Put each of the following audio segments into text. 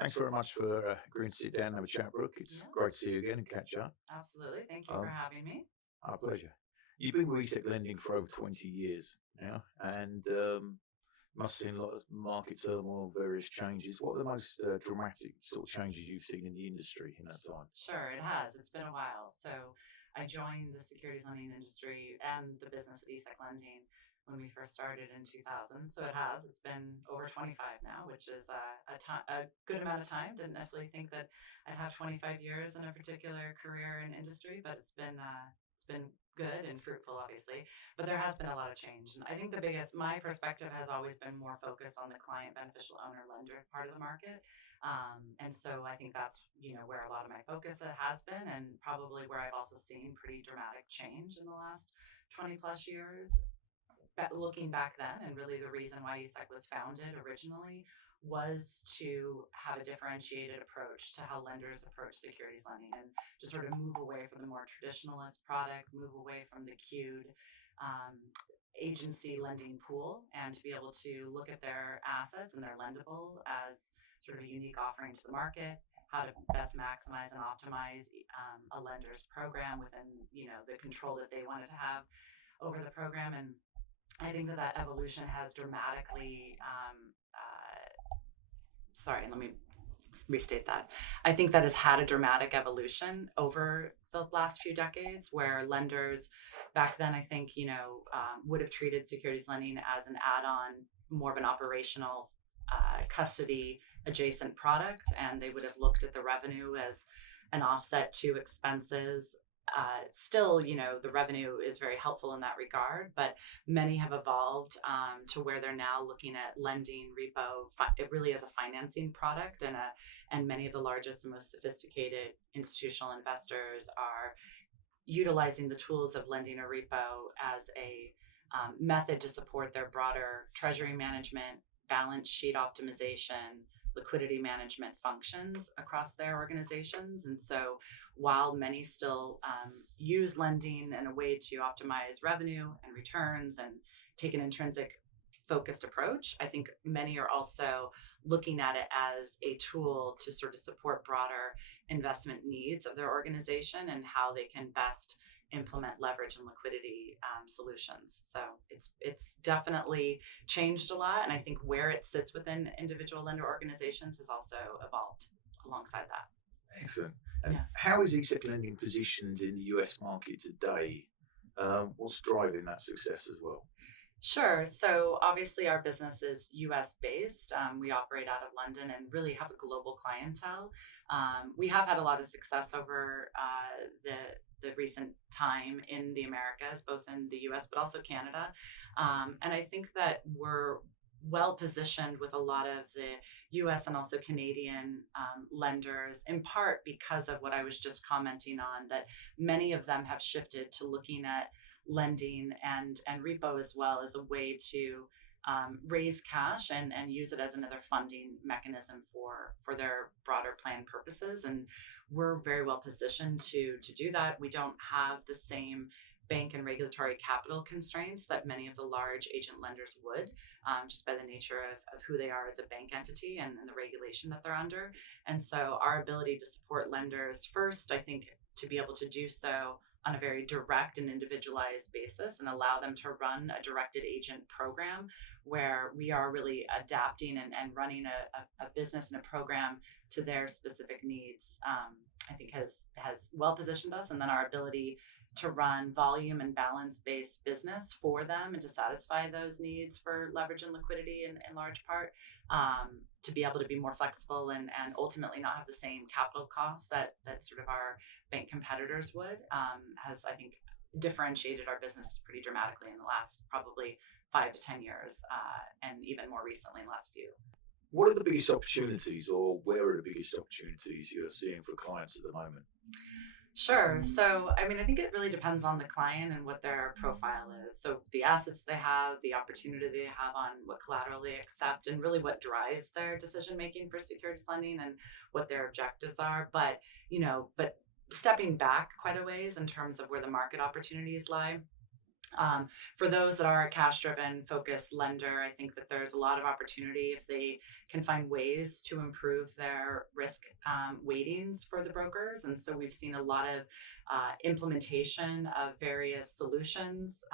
Thanks very much for agreeing to sit down and have a chat, Brooke. It's great to Yes, see you again and catch up. absolutely. Thank you for Um, having me. our pleasure. You've been with eSecLending for over 20 years now, and must have seen a lot of market turmoil, various changes. What are the most dramatic sort of changes you've seen in the industry in that time? Sure, it has. It's been a while. So I joined the securities lending industry and the business of eSecLending when we first started in 2000. So it has. It's been over 25 now, which is a good amount of time. Didn't necessarily think that I'd have 25 years in a particular career in industry, but it's been good and fruitful, obviously. But there has been a lot of change, and I think my perspective has always been more focused on the client beneficial owner lender part of the market. And so I think that's, where a lot of my focus has been, and probably where I've also seen pretty dramatic change in the last 20 plus years. But looking back then, and really the reason why ESEC was founded originally was to have a differentiated approach to how lenders approach securities lending and to sort of move away from the more traditionalist product, move away from the queued um, agency lending pool, and to be able to look at their assets and their lendable as sort of a unique offering to the market, how to best maximize and optimize a lender's program within the control that they wanted to have over the program. And I think that evolution has dramatically. Sorry, let me restate that. I think that has had a dramatic evolution over the last few decades, where lenders back then, I think, would have treated securities lending as an add-on, more of an operational custody adjacent product, and they would have looked at the revenue as an offset to expenses. Still, the revenue is very helpful in that regard, but many have evolved to where they're now looking at lending repo it really as a financing product, and many of the largest and most sophisticated institutional investors are utilizing the tools of lending a repo as a method to support their broader treasury management, balance sheet optimization, liquidity management functions across their organizations. And so while many still use lending in a way to optimize revenue and returns and take an intrinsic focused approach, I think many are also looking at it as a tool to sort of support broader investment needs of their organization and how they can best implement leverage and liquidity solutions. So it's definitely changed a lot, and I think where it sits within individual lender organizations has also evolved alongside that. Excellent. And Yeah. how is eSecLending positioned in the US market today? What's driving that success as well? Sure. So obviously, our business is US based. We operate out of London and really have a global clientele. We have had a lot of success over the recent time in the Americas, both in the US but also Canada. And I think that we're well positioned with a lot of the US and also Canadian lenders, in part because of what I was just commenting on, that many of them have shifted to looking at lending and repo as well as a way to raise cash and use it as another funding mechanism for their broader plan purposes. And we're very well positioned to do that. We don't have the same bank and regulatory capital constraints that many of the large agent lenders would, just by the nature of who they are as a bank entity and the regulation that they're under. And so our ability to support lenders first, I think, to be able to do so on a very direct and individualized basis and allow them to run a directed agent program where we are really adapting and running a business and a program to their specific needs, I think has well positioned us. And then our ability to run volume and balance based business for them and to satisfy those needs for leverage and liquidity in large part, to be able to be more flexible and ultimately not have the same capital costs that sort of our bank competitors would, has, I think, differentiated our business pretty dramatically in the last probably 5 to 10 years, and even more recently in the last few. What are the biggest opportunities, or where are the biggest opportunities you're seeing for clients at the moment? Sure. So, I mean, I think it really depends on the client and what their profile is. So, the assets they have, the opportunity they have on what collateral they accept, and really what drives their decision making for securities lending and what their objectives are. But stepping back quite a ways in terms of where the market opportunities lie, For those that are a cash driven focused lender, I think that there's a lot of opportunity if they can find ways to improve their risk weightings for the brokers. And so we've seen a lot of implementation of various solutions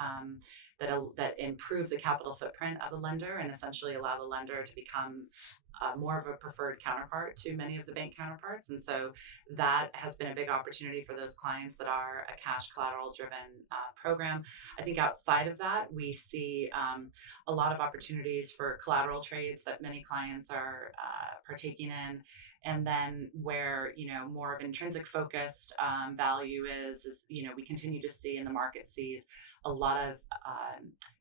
that improve the capital footprint of the lender and essentially allow the lender to become more of a preferred counterpart to many of the bank counterparts. And so that has been a big opportunity for those clients that are a cash collateral driven program. I think outside of that, we see a lot of opportunities for collateral trades that many clients are partaking in. And then where, more of intrinsic focused value is, we continue to see, and the market sees a lot of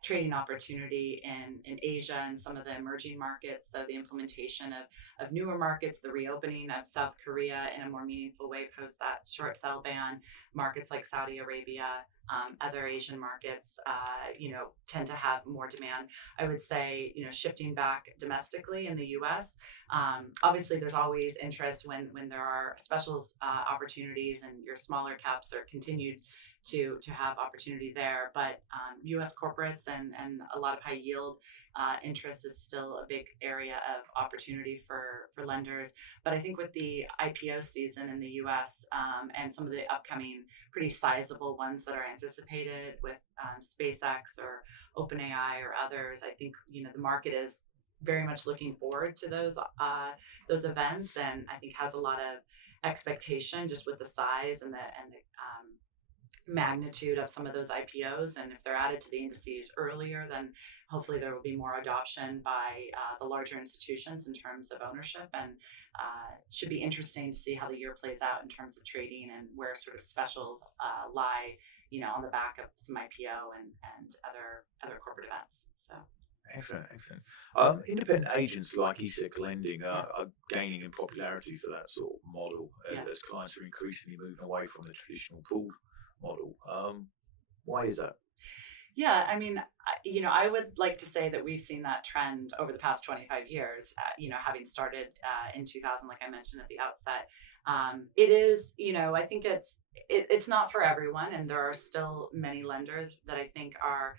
trading opportunity in Asia and some of the emerging markets. So the implementation of newer markets, the reopening of South Korea in a more meaningful way post that short sell ban, markets like Saudi Arabia, other Asian markets, tend to have more demand. I would say, shifting back domestically in the U.S., obviously there's always interest when there are specials opportunities and your smaller caps are continued to have opportunity there. But U.S. corporates and a lot of high yield interest is still a big area of opportunity for lenders. But I think with the IPO season in the U.S. And some of the upcoming pretty sizable ones that are anticipated with SpaceX or OpenAI or others, I think the market is very much looking forward to those events, and I think has a lot of expectation just with the size and the magnitude of some of those IPOs. And if they're added to the indices earlier, then hopefully there will be more adoption by the larger institutions in terms of ownership. And should be interesting to see how the year plays out in terms of trading and where sort of specials lie, on the back of some IPO and other corporate events. So. Excellent. Independent agents like eSecLending are gaining in popularity for that sort of model as clients are increasingly moving away from the traditional pooled model. Why is that? Yeah, I mean, I would like to say that we've seen that trend over the past 25 years, having started in 2000, like I mentioned at the outset. It is, I think it's not for everyone. And there are still many lenders that I think are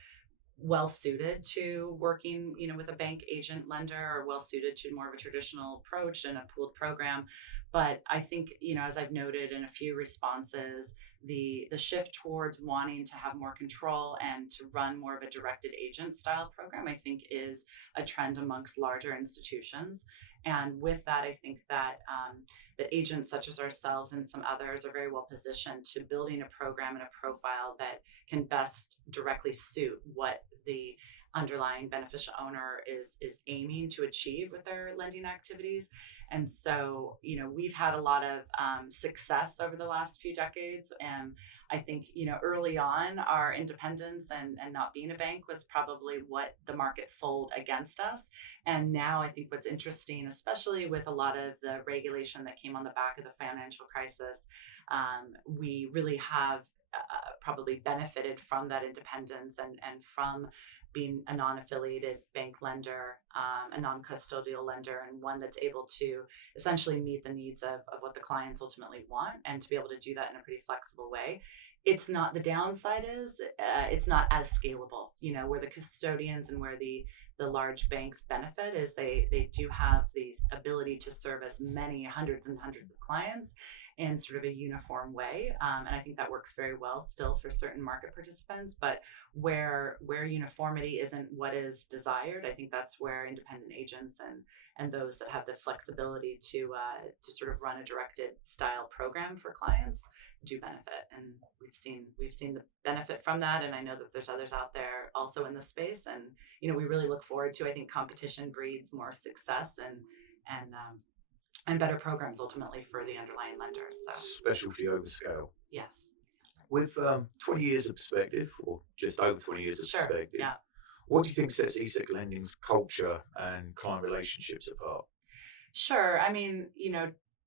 well suited to working, with a bank agent lender, or well suited to more of a traditional approach and a pooled program. But I think, as I've noted in a few responses, the shift towards wanting to have more control and to run more of a directed agent style program, I think is a trend amongst larger institutions. And with that, I think that that agents such as ourselves and some others are very well positioned to building a program and a profile that can best directly suit what the underlying beneficial owner is aiming to achieve with their lending activities. And so, we've had a lot of success over the last few decades. And I think, early on, our independence and not being a bank was probably what the market sold against us. And now I think what's interesting, especially with a lot of the regulation that came on the back of the financial crisis, we really have probably benefited from that independence and from being a non-affiliated bank lender, a non-custodial lender, and one that's able to essentially meet the needs of what the clients ultimately want, and to be able to do that in a pretty flexible way. It's not, the downside is it's not as scalable, where the custodians and where the large banks benefit is they do have the ability to service many hundreds and hundreds of clients in sort of a uniform way. And I think that works very well still for certain market participants, but where uniformity isn't what is desired, I think that's where independent agents and those that have the flexibility to sort of run a directed style program for clients do benefit. And we've seen the benefit from that. And I know that there's others out there also in the space. And, we really look forward to, I think competition breeds more success and better programs ultimately for the underlying lenders. So Specialty over scale. Yes. With 20 years of perspective, or just over 20 years of perspective, yeah. What do you think sets eSecLending's culture and client relationships apart? Sure. I mean,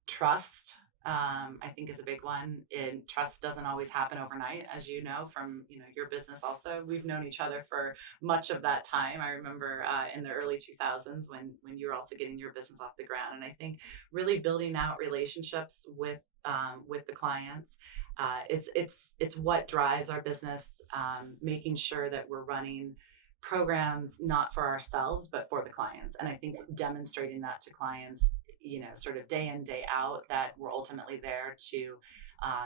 trust, I think is a big one. And trust doesn't always happen overnight, as you know, from, your business also. We've known each other for much of that time. I remember in the early 2000s when you were also getting your business off the ground. And I think really building out relationships with the clients, It's what drives our business, making sure that we're running programs not for ourselves but for the clients. And I think demonstrating that to clients, sort of day in day out, that we're ultimately there to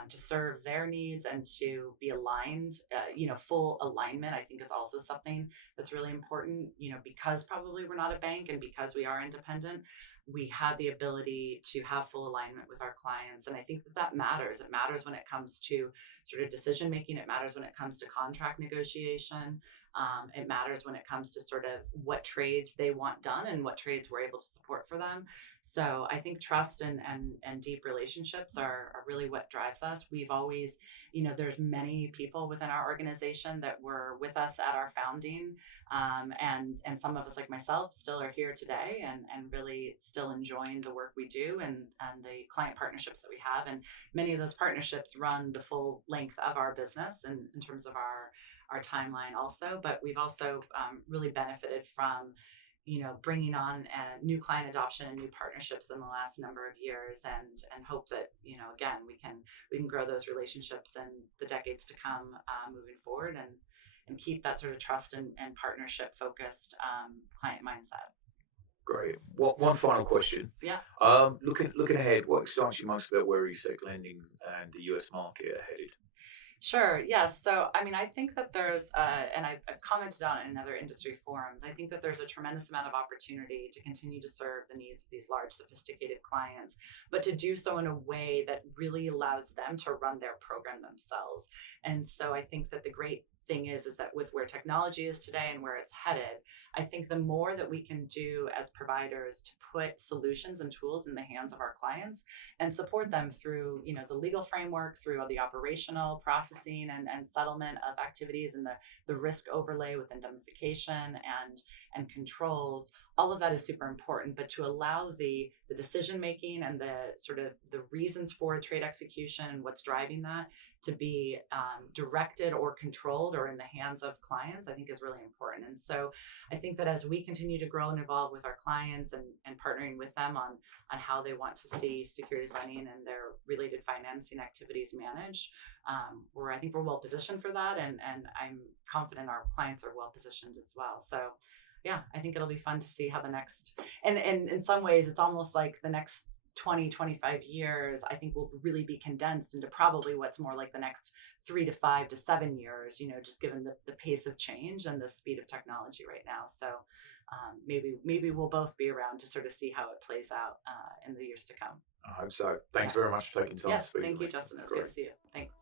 serve their needs and to be aligned. Full alignment, I think, is also something that's really important. Because probably we're not a bank and because we are independent, we have the ability to have full alignment with our clients. And I think that matters. It matters when it comes to sort of decision making. It matters when it comes to contract negotiation. It matters when it comes to sort of what trades they want done and what trades we're able to support for them. So I think trust and deep relationships are really what drives us. We've always, there's many people within our organization that were with us at our founding, and some of us, like myself, still are here today and really still enjoying the work we do and the client partnerships that we have. And many of those partnerships run the full length of our business in terms of our timeline also. But we've also really benefited from bringing on new client adoption and new partnerships in the last number of years, and hope that again we can grow those relationships in the decades to come, moving forward, and keep that sort of trust and partnership focused client mindset. Great. One final question. Yeah. Looking ahead, what excites you most about where eSecLending and the US market are headed? Sure. Yes. So, I mean, I think that there's, and I've commented on it in other industry forums, I think that there's a tremendous amount of opportunity to continue to serve the needs of these large, sophisticated clients, but to do so in a way that really allows them to run their program themselves. And so I think that the great thing is that with where technology is today and where it's headed, I think the more that we can do as providers to put solutions and tools in the hands of our clients and support them through, the legal framework, through the operational processing and settlement of activities, and the risk overlay with indemnification and controls, all of that is super important. But to allow the decision making and the sort of the reasons for trade execution and what's driving that to be directed or controlled or in the hands of clients, I think is really important. And so I think that as we continue to grow and evolve with our clients and partnering with them on how they want to see securities lending and their related financing activities managed, I think we're well positioned for that, and I'm confident our clients are well positioned as well. So yeah, I think it'll be fun to see how the next, and in some ways it's almost like the next 20, 25 years, I think will really be condensed into probably what's more like the next 3 to 5 to 7 years, just given the pace of change and the speed of technology right now. So maybe we'll both be around to sort of see how it plays out in the years to come. I hope so. Thanks very much for taking time to speak. Thank you, Justin. It's good to see you. Thanks.